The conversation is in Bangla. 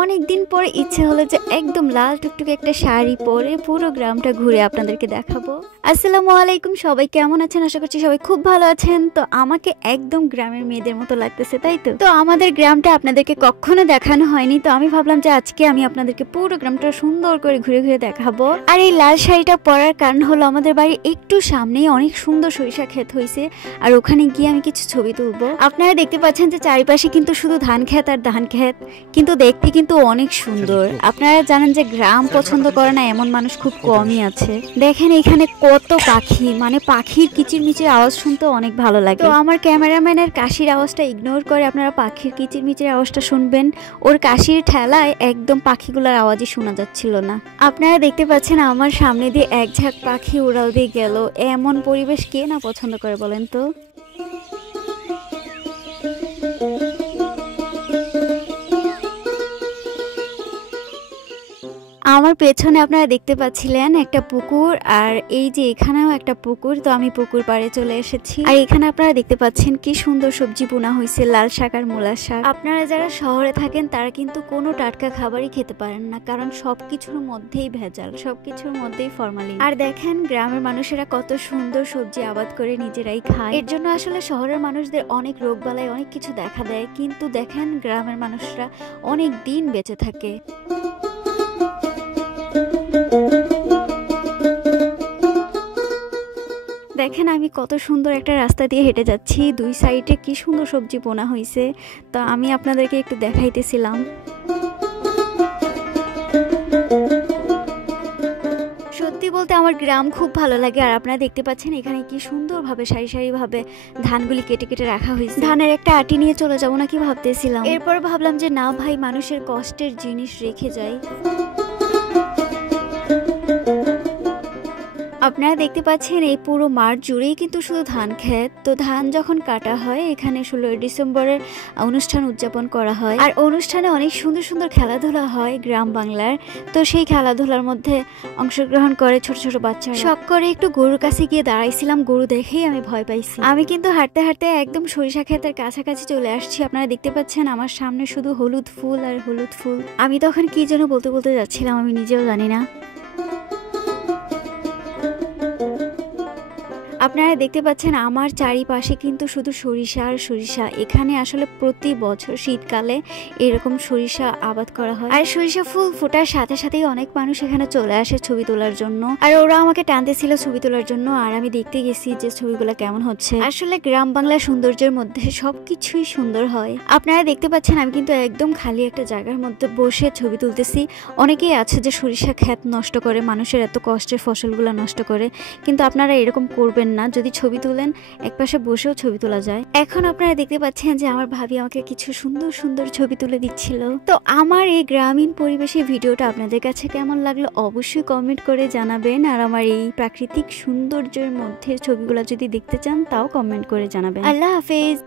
অনেকদিন পরে ইচ্ছে হলো যে একদম লাল টুকটুকে একটা শাড়ি পরে পুরো গ্রামটা ঘুরে আপনাদেরকে দেখাবো। আসসালামু আলাইকুম, সবাই কেমন আছেন? আশা করছি সবাই খুব ভালো আছেন। তো আমাকে একদম গ্রামের মেয়েদের মতো লাগতেছে, তাই তো আমাদের গ্রামটা আপনাদেরকে কখনো দেখানো হয়নি, তো আমি ভাবলাম যে আজকে আমি আপনাদেরকে পুরো গ্রামটা সুন্দর করে ঘুরে ঘুরে দেখাবো। আর এই লাল শাড়িটা পরার কারণ হলো আমাদের বাড়ির একটু সামনেই অনেক সুন্দর সরিষা ক্ষেত হয়েছে, আর ওখানে গিয়ে আমি কিছু ছবি তুলবো। আপনারা দেখতে পাচ্ছেন যে চারিপাশে কিন্তু শুধু ধান ক্ষেত আর ধান ক্ষেত, কিন্তু দেখতে কিন্তু অনেক সুন্দর। আপনারা জানেন যে গ্রাম পছন্দ করে না এমন মানুষ খুব কমই আছে। দেখেন এখানে কত পাখি, মানে পাখির কিচিরমিচির আওয়াজ শুনতে অনেক ভালো লাগে। তো আমার ক্যামেরাম্যানের কাশির আওয়াজটা ইগনোর করে আপনারা পাখির কিচিরমিচির আওয়াজটা শুনবেন। ওর কাশির ঠেলায় একদম পাখিগুলোর আওয়াজই শোনা যাচ্ছিল না। আপনারা দেখতে পাচ্ছেন আমার সামনে দিয়ে এক ঝাঁক পাখি উড়াল দিয়ে গেল। এমন পরিবেশ কে না পছন্দ করে বলেন তো? আমার পেছনে আপনারা দেখতে পাচ্ছিলেন একটা পুকুর, আর এই যে এখানেও একটা পুকুর। তো আমি পুকুর পাড়ে চলে এসেছি, আর এখানে আপনারা দেখতে পাচ্ছেন কি সুন্দর সবজি বোনা হয়েছে, লাল শাক আর মূলার শাক। আপনারা যারা শহরে থাকেন তারা কিন্তু কোনো টাটকা খাবারই খেতে পারেন না, কারণ সবকিছুর মধ্যেই ভেজাল, সবকিছুর মধ্যেই ফরমালিন। আর দেখেন গ্রামের মানুষেরা কত সুন্দর সবজি আবাদ করে নিজেরাই খায়। এর জন্য আসলে শহরের মানুষদের অনেক রোগবালাই অনেক কিছু দেখা দেয়, কিন্তু দেখেন গ্রামের মানুষরা অনেক দিন বেঁচে থাকে। দেখেন আমি কত সুন্দর একটা রাস্তা দিয়ে হেঁটে যাচ্ছি, দুই সাইডে কি সুন্দর সবজি বোনা হয়েছে। তো আমি আপনাদেরকে একটু দেখাইতেছিলাম। সত্যি বলতে আমার গ্রাম খুব ভালো লাগে। আর আপনারা দেখতে পাচ্ছেন এখানে কি সুন্দরভাবে সারি সারি ভাবে ধানগুলি কেটে কেটে রাখা হয়েছে। ধানের একটা আটি নিয়ে চলে যাবো নাকি ভাবতেছিলাম, এরপর ভাবলাম যে না ভাই, মানুষের কষ্টের জিনিস রেখে যাই। আপনারা দেখতে পাচ্ছেন এই পুরো মাঠ জুড়েই কিন্তু শুধু ধান ক্ষেত। তো ধান যখন কাটা হয় এখানে 16 ডিসেম্বরের অনুষ্ঠান উদযাপন করা হয়, আর অনুষ্ঠানে অনেক সুন্দর সুন্দর খেলাধুলা হয় গ্রাম বাংলার। তো সেই খেলাধুলার মধ্যে অংশগ্রহণ করে ছোট ছোট বাচ্চারা। শখ করে একটু গরুর কাছে গিয়ে দাঁড়াইছিলাম, গরু দেখেই আমি ভয় পাইছি। আমি কিন্তু হাঁটতে হাঁটতে একদম সরিষা ক্ষেতের কাছাকাছি চলে আসছি। আপনারা দেখতে পাচ্ছেন আমার সামনে শুধু হলুদ ফুল আর হলুদ ফুল। আমি তখন কি যেন বলতে বলতে যাচ্ছিলাম, আমি নিজেও জানি না। আপনারা দেখতে পাচ্ছেন আমার চারিপাশে কিন্তু শুধু সরিষা আর সরিষা। এখানে আসলে প্রতি বছর শীতকালে এরকম সরিষা আবাদ করা হয়, আর সরিষা ফুল ফোটার সাথে সাথেই অনেক মানুষ এখানে চলে আসে ছবি তোলার জন্য। আর ওরা আমাকে টানতেছিল ছবি তোলার জন্য, আর আমি দেখতে গেছি যে ছবিগুলো কেমন হচ্ছে। আসলে গ্রাম বাংলার সৌন্দর্যের মধ্যে সবকিছুই সুন্দর হয়। আপনারা দেখতে পাচ্ছেন আমি কিন্তু একদম খালি একটা জায়গার মধ্যে বসে ছবি তুলতেছি। অনেকেই আছে যে সরিষা ক্ষেত নষ্ট করে, মানুষের এত কষ্টের ফসলগুলো নষ্ট করে, কিন্তু আপনারা এরকম করবেন না। যদি ছবি তুলেন একপাশে বসেও ছবি তোলা যায়। এখন আপনারা দেখতে পাচ্ছেন যে আমার ভাবি আমাকে কিছু সুন্দর সুন্দর ছবি তুলে দিচ্ছিল। তো আমার এই গ্রামীণ পরিবেশের ভিডিওটা আপনাদের কাছে কেমন লাগলো অবশ্যই কমেন্ট করে জানাবেন, আর আমার এই প্রাকৃতিক সৌন্দর্যের মধ্যে ছবিগুলো যদি দেখতে চান তাও কমেন্ট করে জানাবেন। আল্লাহ হাফেজ।